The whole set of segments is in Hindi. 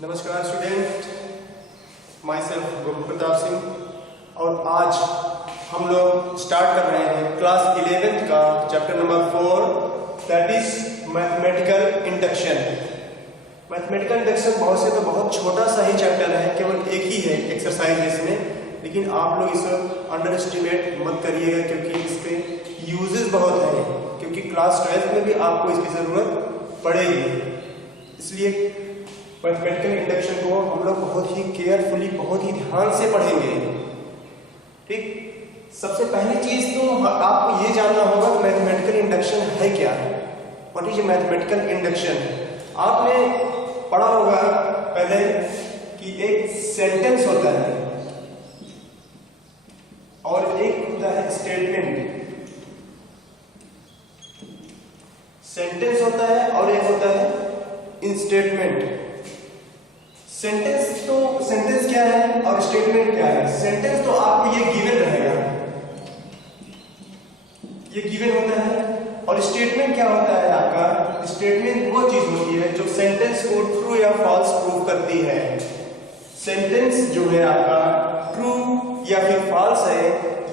नमस्कार student, my self Gokul Pratap Singh और आज हम लोग स्टार्ट कर रहे हैं क्लास 11th का chapter number 4 that is mathematical induction. Mathematical induction बहुत से तो बहुत छोटा सा ही चैप्टर है, केवल एक ही है एक्सरसाइज इसमें, लेकिन आप लोग इसे अंडर एस्टिमेट मत करिएगा क्योंकि इसके यूजेस बहुत हैं, क्योंकि क्लास 12th में भी आपको इसकी ज़रूरत पड़ेगी। इसलिए मैथमेटिकल इंडक्शन को हम लोग बहुत ही केयरफुली, बहुत ही ध्यान से पढ़ेंगे। ठीक, सबसे पहली चीज तो आपको ये जानना होगा कि मैथमेटिकल इंडक्शन है क्या। What is mathematical induction? आपने पढ़ा होगा पहले कि एक सेंटेंस होता है और एक होता है स्टेटमेंट। सेंटेंस होता है और एक होता है स्टेटमेंट। सेंटेंस क्या है और स्टेटमेंट क्या है? सेंटेंस तो आपको ये गिवन रहेगा, ये गिवन होता है। और स्टेटमेंट क्या होता है आपका? स्टेटमेंट वो चीज होती है जो सेंटेंस को ट्रू या फॉल्स प्रूव करती है। सेंटेंस जो है आपका ट्रू या फिर फॉल्स है,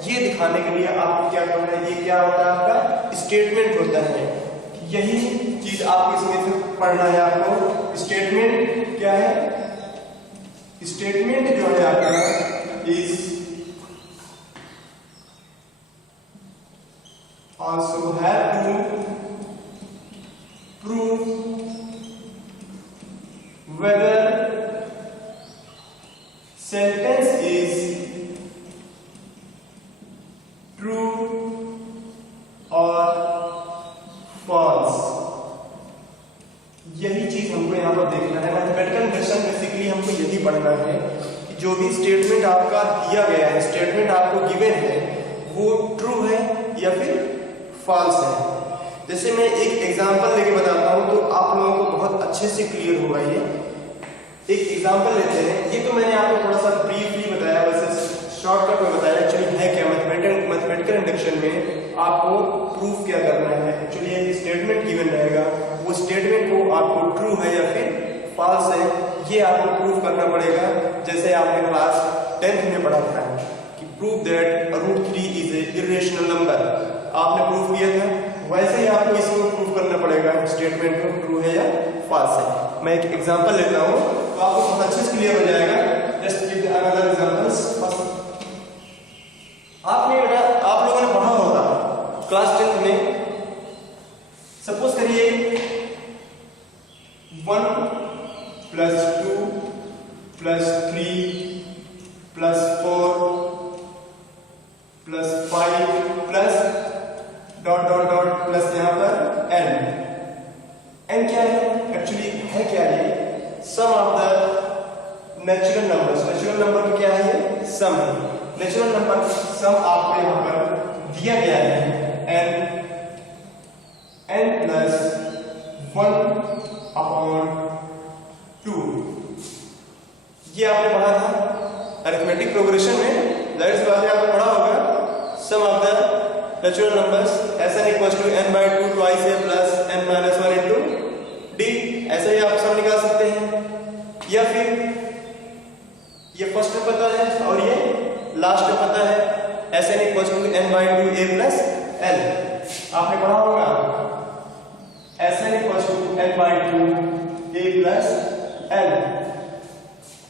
ये दिखाने के लिए आपको क्या करना है? ये क्या होता है? आपका स्टेटमेंट होता है। यही चीज आपको इसमें से पढ़ना है। आपको स्टेटमेंट क्या है? स्टेटमेंट जो है आपका is also have to prove whether sentence is true or false। यही चीज हमको यहाँ पर देखना है। मैथमेटिकल इंडक्शन बेसिकली हमको यही पढ़ना है कि जो भी स्टेटमेंट आपका दिया गया है, स्टेटमेंट आपको गिवन है, वो ट्रू है या फिर फॉल्स है। जैसे मैं एक एग्जांपल लेके बताता हूं तो आप लोगों को बहुत अच्छे से क्लियर होगा। ये एक एग्जांपल लेते हैं। ये तो मैंने आपको थोड़ा सा ब्रीफली बताया, वैसे शॉर्टकट में बताया एक्चुअली है क्या। मैथमेटिकल इंडक्शन में आपको प्रूफ क्या करना है? एक्चुअली एक स्टेटमेंट गिवन रहेगा, वो स्टेटमेंट को आपको ट्रू है या फिर फॉल्स है, ये आपको प्रूफ करना पड़ेगा। जैसे आपने क्लास 10th में पढ़ा था कि prove that √3 is a irrational number, आपने प्रूफ किया था, वैसे ही आपको इसको प्रूफ करना पड़ेगा स्टेटमेंट को ट्रू है या फॉल्स है। मैं एक एग्जांपल लेता हूं तो आपको बहुत अच्छे से क्लियर हो जाएगा। Just give another examples. आप लोगों ने पढ़ा होगा क्लास 10th में, सपोज करिए 1 + 2 + 3 + 4 + 5 + ... प्लस यहाँ पर n क्या है? एक्चुअली है क्या? ये sum of the natural numbers. Natural number का क्या है? ये सम है। नेचुरल नंबर सम आपको यहाँ पर दिया गया है n + 1/2। ये आपने पढ़ा था अरिथमेटिक प्रोग्रेशन में, जाहिर सी बात है आपने पढ़ा होगा। Sum of the natural numbers Sn = n/2 twice a plus n - 1 into d। ऐसे ही आप सम निकाल सकते हैं, या फिर ये फर्स्ट में पता है और ये लास्ट में पता है। Sn = n/2 a plus l, आपने पढ़ा होगा। Sn = n/2 a plus l,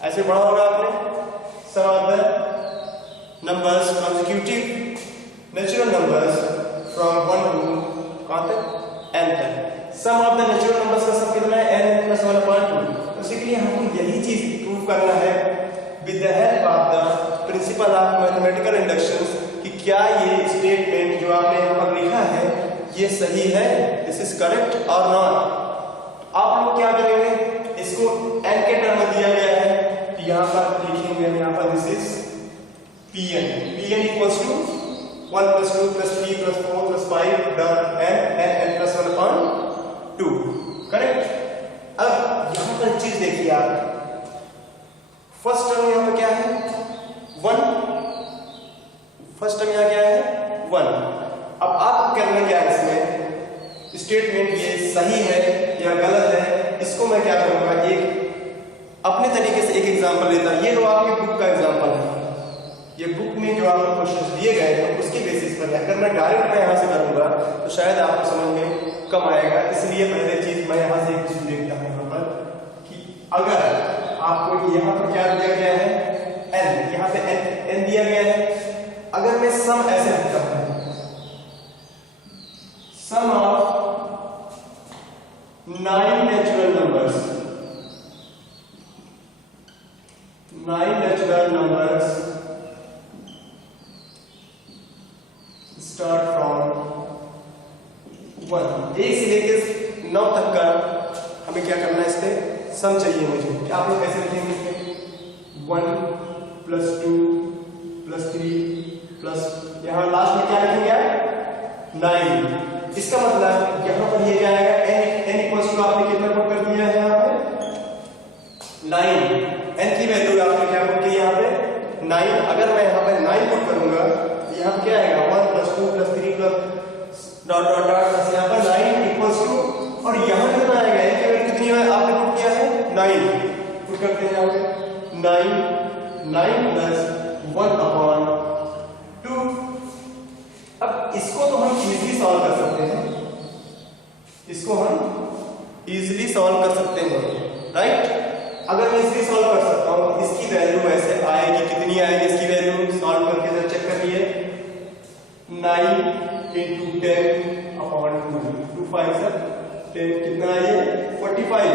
ऐसे पढ़ा होगा आपने। Sum of the numbers consecutive natural numbers from 1 to n तक। Sum of the natural numbers का सम कितना है? n + 1/2। उसी के लिए हमको यही चीज प्रूव करना है with the help of the principle of mathematical induction कि क्या ये स्टेटमेंट जो आपने यहाँ पर लिखा है ये सही है, दिस इज करेक्ट और नॉट। आप लोग क्या करेंगे? इसको n के टर्म में दिया गया है, यहाँ पर लिखेंगे, यहाँ पर this is Pn = 1 + 2 + 3 + 4 + 5 n + 1/2। Correct. अब यहां पर चीज देखिए आप, फर्स्ट टर्म यहां पर क्या है? 1। फर्स्ट टर्म यहां क्या है? 1। अब आपको करना क्या है? इसमें स्टेटमेंट ये सही है या गलत है, इसको मैं क्या करूंगा? एक तरीके से एक एग्जांपल लेता हूं। ये तो आपके बुक का एग्जांपल है, ये बुक में जो आपको क्वेश्चंस दिए गए हैं उसके बेसिस पर है। अगर मैं डायरेक्ट मैं यहाँ से करूंगा तो शायद आपको समझ में कम आएगा, इसलिए पहले चीज मैं यहाँ से एक चीज देखता हूँ यहाँ पर कि अगर आपको यहाँ पर क्या दिया गया है n, यहाँ पे n दिया गया है। अगर मैं सम ऐसे लिखता हूँ, sum of 9 natural numbers, 9 natural numbers start from 1, 1 से लेकर 9 तक का हमें क्या करना है, इस पे सम चाहिए मुझे। आप लोग कैसे लिखेंगे इसमें 1 प्लस 2 प्लस 3 प्लस यहाँ लास्ट में क्या लिखेंगे आप 9। इसका मतलब यहाँ पर ये क्या आएगा n इक्वल्स टू आपने कितना पुट कर दिया है यहाँ पे 9, n की वैल्यू आपने क्या पुट की यहाँ पे 9। अगर मैं यहाँ पे 9 पुट करूंगा तो यहाँ पे क्या आएगा 1 plus 2 plus 3 plus dot dot dot plus यहाँ पर 9 इक्वल्स टू, और यहाँ कितना आएगा n की वैल्यू कितनी है आपने पुट किया है 9, पुट करते हैं यहाँ पे 9 प्लस 1 अपॉन 2। अब इसको तो हम इजीली सॉल्व कर सकते हैं, इसको हम इजीली सॉल्व कर सकते हैं, राइट। अगर मैं इजीली सॉल्व कर सकता हूं, इसकी वैल्यू ऐसे आएगी, कितनी आएगी इसकी वैल्यू सॉल्व करके जरा चेक कर लिए 9 into 10 अपॉन 2, 5 से 10 कितना है ये 45,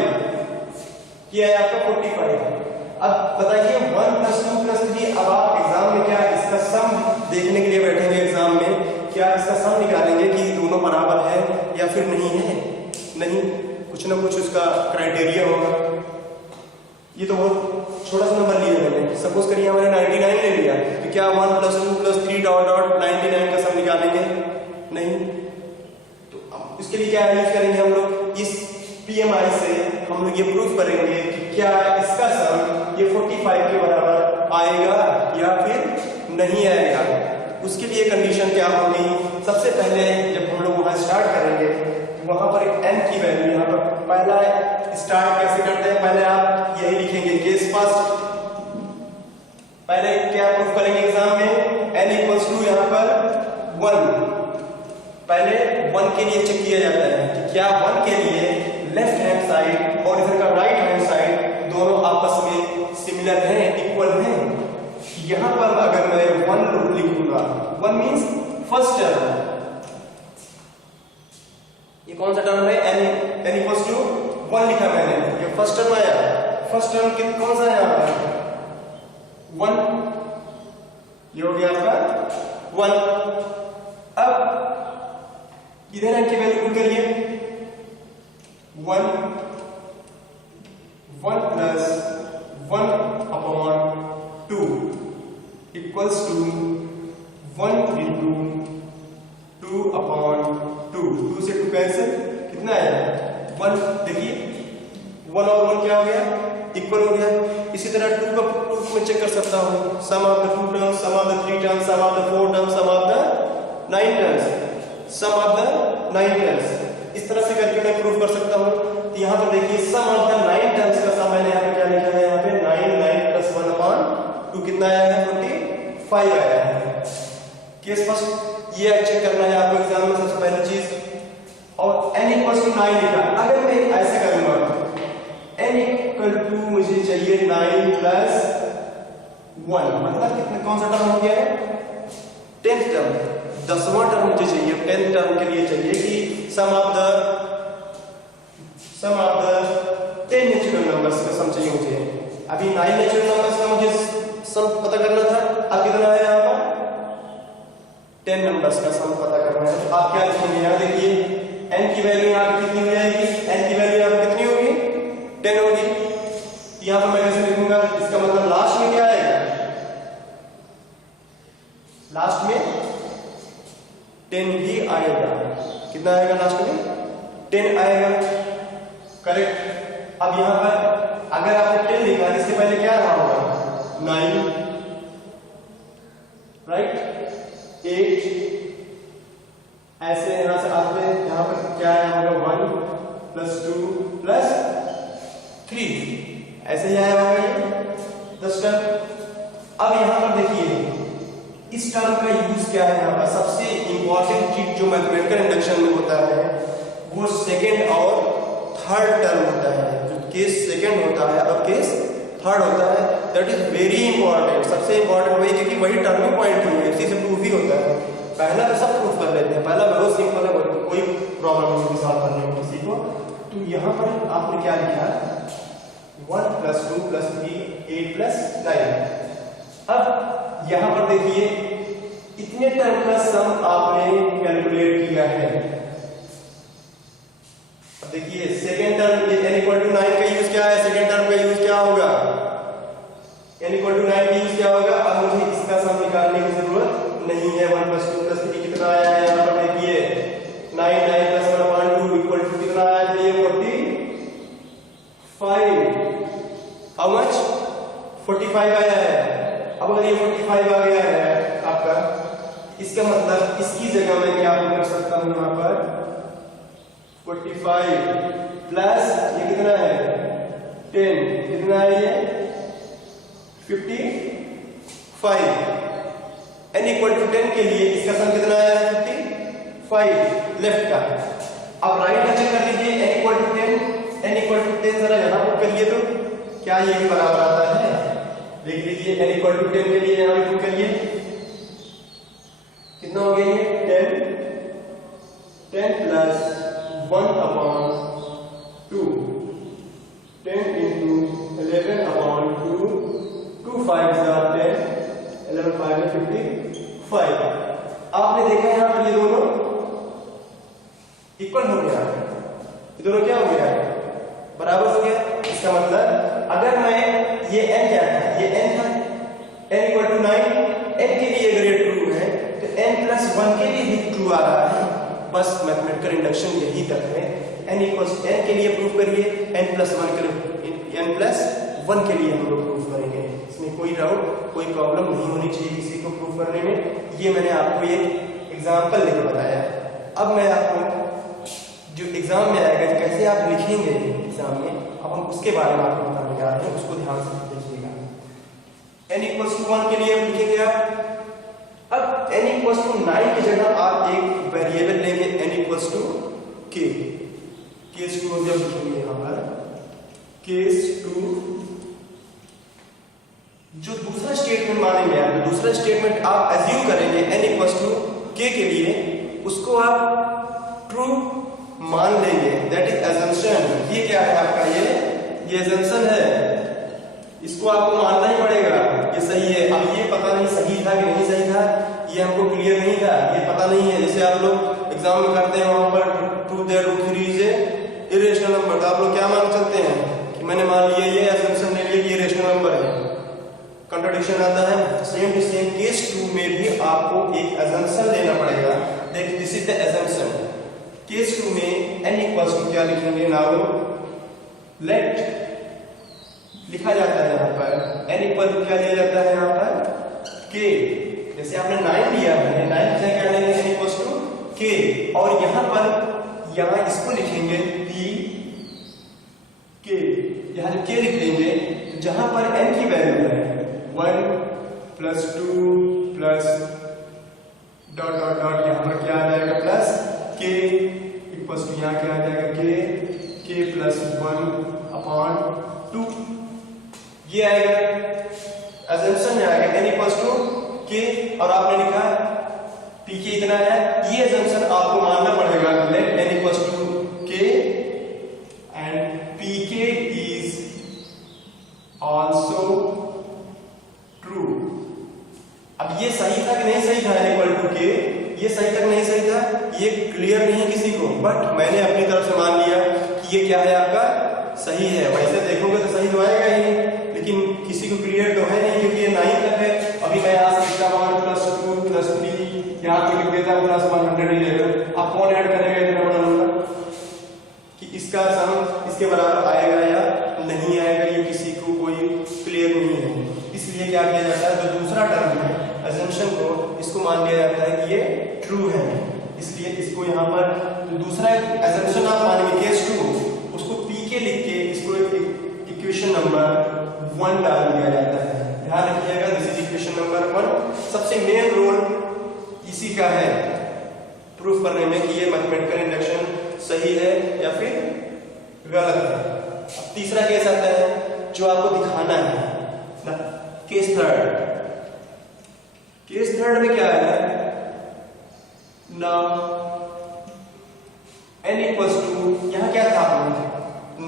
ये है आपका 45। अब बताइए 1 प्लस 2 प्लस 3, अब आप एग्जाम में क्या इसका सम देखने के लिए बैठेंगे एग्जाम में, क्या इसका सम निकालेंगे कि दोनों बराबर है या फिर नहीं है, नहीं, कुछ ना कुछ उसका क्राइटेरिया होगा। ये तो बहुत छोटा सा नंबर लिया मैंने, सपोज करिए हमारे 99 ले लिया, तो क्या 1 प्लस 2 प्लस 3 डॉट डॉट 99 का सम निकालेंगे, नहीं। तो इसके लिए क्या यूज करेंगे हम लोग, इस PMI से हम लोग ये प्रूफ करेंगे कि क्या इसका सम ये 45 के बराबर आएगा या फिर नहीं आएगा। उसके लिए कंडीशन क्या होगी, सबसे पहले जब हम लोग वहां स्टार्ट करेंगे तो वहां पर एक n की वैल्यू, यहाँ पर पहला स्टार्ट कैसे करते हैं, पहले आप यही लिखेंगे केस फर्स्ट। पहले क्या प्रूफ करेंगे एग्जाम में n इक्वल्स टू यहाँ पर 1, पहले 1 के लिए चेक किया जाता है कि क्या 1 के लिए लेफ्ट हैंड साइड और इधर का राइट हैंड साइड दोनों आपस में सिमिलर हैं, इक्वल हैं। यहां पर अगर मैं 1 लिखूंगा, 1 मींस फर्स्ट टर्म, ये कौन सा टर्म है n इक्वल्स टू 1 लिखा मैंने, ये फर्स्ट टर्म आया। फर्स्ट टर्म कौन सा है यहाँ पर 1, ये हो गया आपका 1। अब इधर n की वैल्यू पुट करिए 1 plus 1 upon 2 equals to 1 into 2 upon 2 से 2 कैंसिल, कितना है 1। देखिए 1 और 1 क्या हो गया, इक्वल हो गया। इसी तरह 2 का 2 में चेक कर सकता हूँ, sum of the 2 terms, sum of the 3 terms, sum of the 4 terms, sum of the 9 terms, sum of the 9 terms. इस तरह से करके मैं प्रूव कर सकता हूँ। तो यहाँ पर देखिए सम ऑफ द 9 टर्म्स का सम मैंने यहाँ पे क्या लिखा है, यहाँ पे 9 प्लस 1 अपॉन 2 कितना आया है 45 आया है। केस फर्स्ट ये चेक करना है आपको एग्जाम में सबसे पहली चीज। और n इक्वल्स टू 9 लिखा, अगर मैं ऐसे करूंगा n इक्वल टू मुझे चाहिए 9 प्लस 1, मतलब कितना कौन सा टर्म हो गया है 10th टर्म, 10वां टर्म मुझे चाहिए। 10th टर्म के लिए चाहिए कि सम ऑफ द 10 नेचुरल नंबर्स का सम चाहिए मुझे। अभी 9 नेचुरल नंबर्स का मुझे सम पता करना था, अब कितना है यहाँ पर 10 नंबर्स का सम पता करना है। आप क्या लिखेंगे, यहाँ देखिए n की वैल्यू यहाँ पे कितनी हो जाएगी, n की वैल्यू यहाँ पे कितनी होगी 10 होगी। यहाँ पर मैं कैसे लिखूंगा, इसका मतलब लास्ट में क्या आएगा, लास्ट में 10 ही आएगा। कितना आएगा लास्ट में 10 आएगा, करेक्ट। अब यहाँ पर अगर आपने 10 लिखा है, इसके पहले क्या रहा होगा 9, राइट 8, ऐसे यहां से आते हैं, यहां पर क्या है हमारा 1 प्लस 2 प्लस 3, ऐसे ही आया होगा ये 10 टर्म। अब यहाँ पर देखिए इस टर्म का यूज क्या है, यहाँ पर सबसे इंपॉर्टेंट चीज जो मैथमेटिकल इंडक्शन में होता है वो सेकेंड और थर्ड टर्म होता है। जो केस सेकेंड होता है और केस थर्ड होता है, दैट इज वेरी इंपॉर्टेंट। सबसे इंपॉर्टेंट वही, क्योंकि वही टर्निंग पॉइंट है, इसी से प्रूफ ही होता है। पहला तो सब प्रूफ कर लेते हैं, पहला बहुत सिंपल है, कोई प्रॉब्लम नहीं सॉल्व करने में किसी को। तो यहाँ पर आपने क्या लिखा, 1 + 2 + 3 8 + 9। अब यहाँ पर देखिए इतने टर्म का सम आपने कैलकुलेट किया है। अब देखिए सेकेंड टर्म n = 9 का यूज क्या है, सेकेंड टर्म का यूज क्या होगा, n = 9 का यूज क्या होगा। अब मुझे इसका सम निकालने की जरूरत नहीं है। 1 + 2 + 3 कितना आया है, यहाँ पर देखिए 9 9 + 1 1 2 = कितना आया है, ये 45। हाउ मच, 45 आया है। अब अगर ये 45 आ गया है आपका, इसका मतलब इसकी जगह मैं क्या कर सकता हूं, यहाँ पर 45 प्लस ये कितना है 10, कितना है ये 55। n = 10 के लिए इसका सम कितना आया है 55 लेफ्ट का। अब राइट का चेक कर लीजिए, n = 10 जरा यहां पर करिए तो क्या ये भी बराबर आता है, देख लीजिए। n = 10 के लिए यहां पे पुट करिए, कितना हो गया ये 10 + 1/2 10 × 11/2 2 5 10 11 5 में 55। आपने देखा यहां पर ये दोनों इक्वल हो गया, ये दोनों क्या हो गया, बराबर हो गया। इसका मतलब अगर मैं ये n क्या था, ये n था, n = 9, n के लिए अगर ये ट्रू है तो n + 1 के लिए भी ट्रू आ रहा है। बस मैथमेटिकल इंडक्शन यही तक है। n के लिए प्रूफ करिए, n + 1 के लिए हम लोग प्रूफ करेंगे। इसमें कोई डाउट, कोई प्रॉब्लम नहीं होनी चाहिए किसी को प्रूफ करने में। ये मैंने आपको एक एग्जाम्पल लेकर बताया। अब मैं आपको जो एग्जाम में आएगा, कैसे आप लिखेंगे एग्जाम में, अब हम उसके बारे में आपको बताने जा रहे हैं, उसको ध्यान से देखिएगा। n = 1 के लिए लिखेंगे आप। अब n = 9 की जगह आप एक वेरिएबल लेंगे n = k। केस 2 जब लिखेंगे यहाँ पर, केस 2 जो दूसरा स्टेटमेंट मानेंगे आप, दूसरा स्टेटमेंट आप एज्यूम करेंगे n = k के लिए, उसको आप ट्रू मान लेंगे, दैट इज अजम्पशन। ये क्या है आपका, ये अजम्पशन है, इसको आपको मानना ही पड़ेगा, ये सही है। अब ये पता नहीं सही था कि नहीं सही था, ये हमको क्लियर नहीं था, ये पता नहीं है। जैसे आप लोग एग्जाम में करते हैं, वहां पर 2 there √3 इज इरेशनल नंबर, तो आप लोग क्या मान चलते हैं कि मैंने मान लिया, ये अजम्पशन ले लिया कि ये रेशनल नंबर है, कंट्राडिक्शन आता है। सेम टू सेम केस 2 में भी आपको एक अजम्पशन लेना पड़ेगा। देखिए this is the assumption. Case 2 में n = क्या लिखेंगे, नाउ लेट लिखा जाता है यहाँ पर n = क्या लिया जाता है यहाँ पर k। जैसे आपने 9 लिया है, 9 से क्या लेंगे n = k, और यहाँ पर यहाँ इसको लिखेंगे p k, यहाँ k लिख लेंगे। जहां पर n की वैल्यू है 1 + 2 + ... यहाँ पर क्या आ जाएगा प्लस k = यहाँ क्या आ जाएगा k + 1/2 ये आएगा अजम्पशन में आएगा n = k, और आपने लिखा pk इतना है। ये अजम्पशन आपको मानना पड़ेगा, let n = k and pk is also true. अब ये सही था कि नहीं सही था, n = k, ये सही तक नहीं सही था, ये क्लियर नहीं है किसी को, बट मैंने अपनी तरफ से मान लिया कि ये क्या है आपका सही है। वैसे देखोगे तो सही तो आएगा ही, लेकिन किसी को क्लियर तो है नहीं, क्योंकि ये 9 तक है। अभी मैं यहाँ से लिखता हूँ 1 + 2 + 3, यहाँ पे लिख देता हूँ +111। आप कौन ऐड करेगा इतना बड़ा नंबर कि इसका सम इसके बराबर आएगा या नहीं आएगा, ये किसी को कोई क्लियर नहीं है। इसलिए क्या किया जाता है, जो दूसरा टर्म है अजम्पशन को, इसको मान लिया जाता है कि ये ट्रू है। इसलिए इसको यहाँ पर जो दूसरा अजम्पशन आप मानेंगे केस 2, उसको pk लिख के इसको एक इक्वेशन नंबर 1 डाल दिया जाता है। ध्यान रखिएगा, दिस इज इक्वेशन नंबर 1। सबसे मेन रोल इसी का है प्रूफ करने में कि ये मैथमेटिकल इंडक्शन सही है या फिर गलत है। अब तीसरा केस आता है जो आपको दिखाना है, केस थर्ड। केस थर्ड में क्या है ना, n इक्वल्स टू, यहां क्या था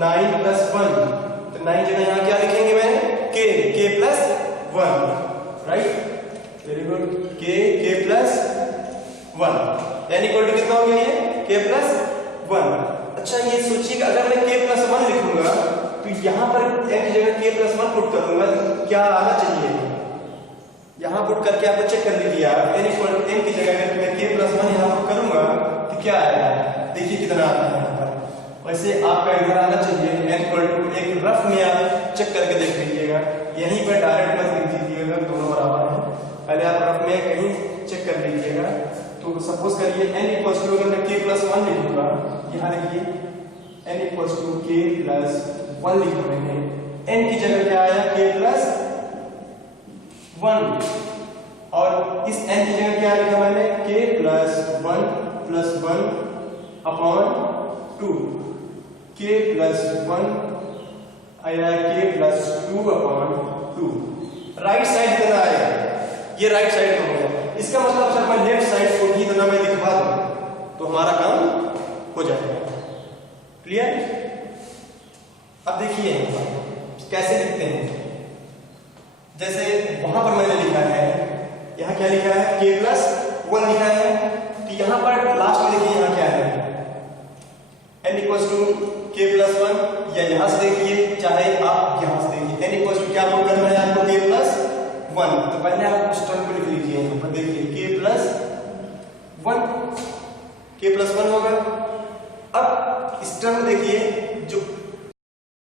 9 प्लस 1, तो 9 जगह यहां क्या लिखेंगे मैं k plus 1, right, very good, k plus 1, n equal to कितना हो गया ये k प्लस 1। अच्छा ये सोचिए कि अगर मैं k प्लस 1 लिखूंगा तो यहां पर n की जगह k प्लस 1 पुट करूंगा, क्या आना चाहिए, यहां पुट करके आप चेक कर लीजिए आप, n इक्वल टू n की जगह अगर मैं k प्लस 1 यहां पुट करूंगा तो क्या आएगा, देखिए कितना आता है यहां पर। वैसे आपका इधर आना चाहिए n इक्वल टू, एक रफ में आप चेक करके देख लीजिएगा, यहीं पर डायरेक्ट मत लिख दीजिएगा, दोनों बराबर है, पहले आप रफ में कहीं चेक कर लीजिएगा। तो सपोज करिए n इक्वल्स टू, अगर मैं k प्लस 1 लिखूंगा, यहाँ देखिए n equals to k plus 1 लिखा मैंने, n की जगह क्या आया k प्लस 1, और इस n की जगह क्या लिखा मैंने k plus 1 upon 2, k plus 1 आया k plus 2 upon 2, right side कितना आएगा, ये राइट साइड का हो गया। इसका मतलब सर मैं लेफ्ट साइड को ही इतना मैं दिखवा दूं तो हमारा काम हो जाएगा, क्लियर। अब देखिए कैसे लिखते हैं, जैसे वहां पर मैंने लिखा है, यहां क्या लिखा है k प्लस 1 लिखा है, तो यहां पर लास्ट में देखिए यहां क्या है n equals to k plus 1, या यहां से देखिए चाहे आप यहां से देखिए n इक्वल्स टू क्या पुट करना है आपको k प्लस 1, तो पहले आप उस टर्म को लिख लीजिए, यहां पर देखिए k प्लस 1 होगा,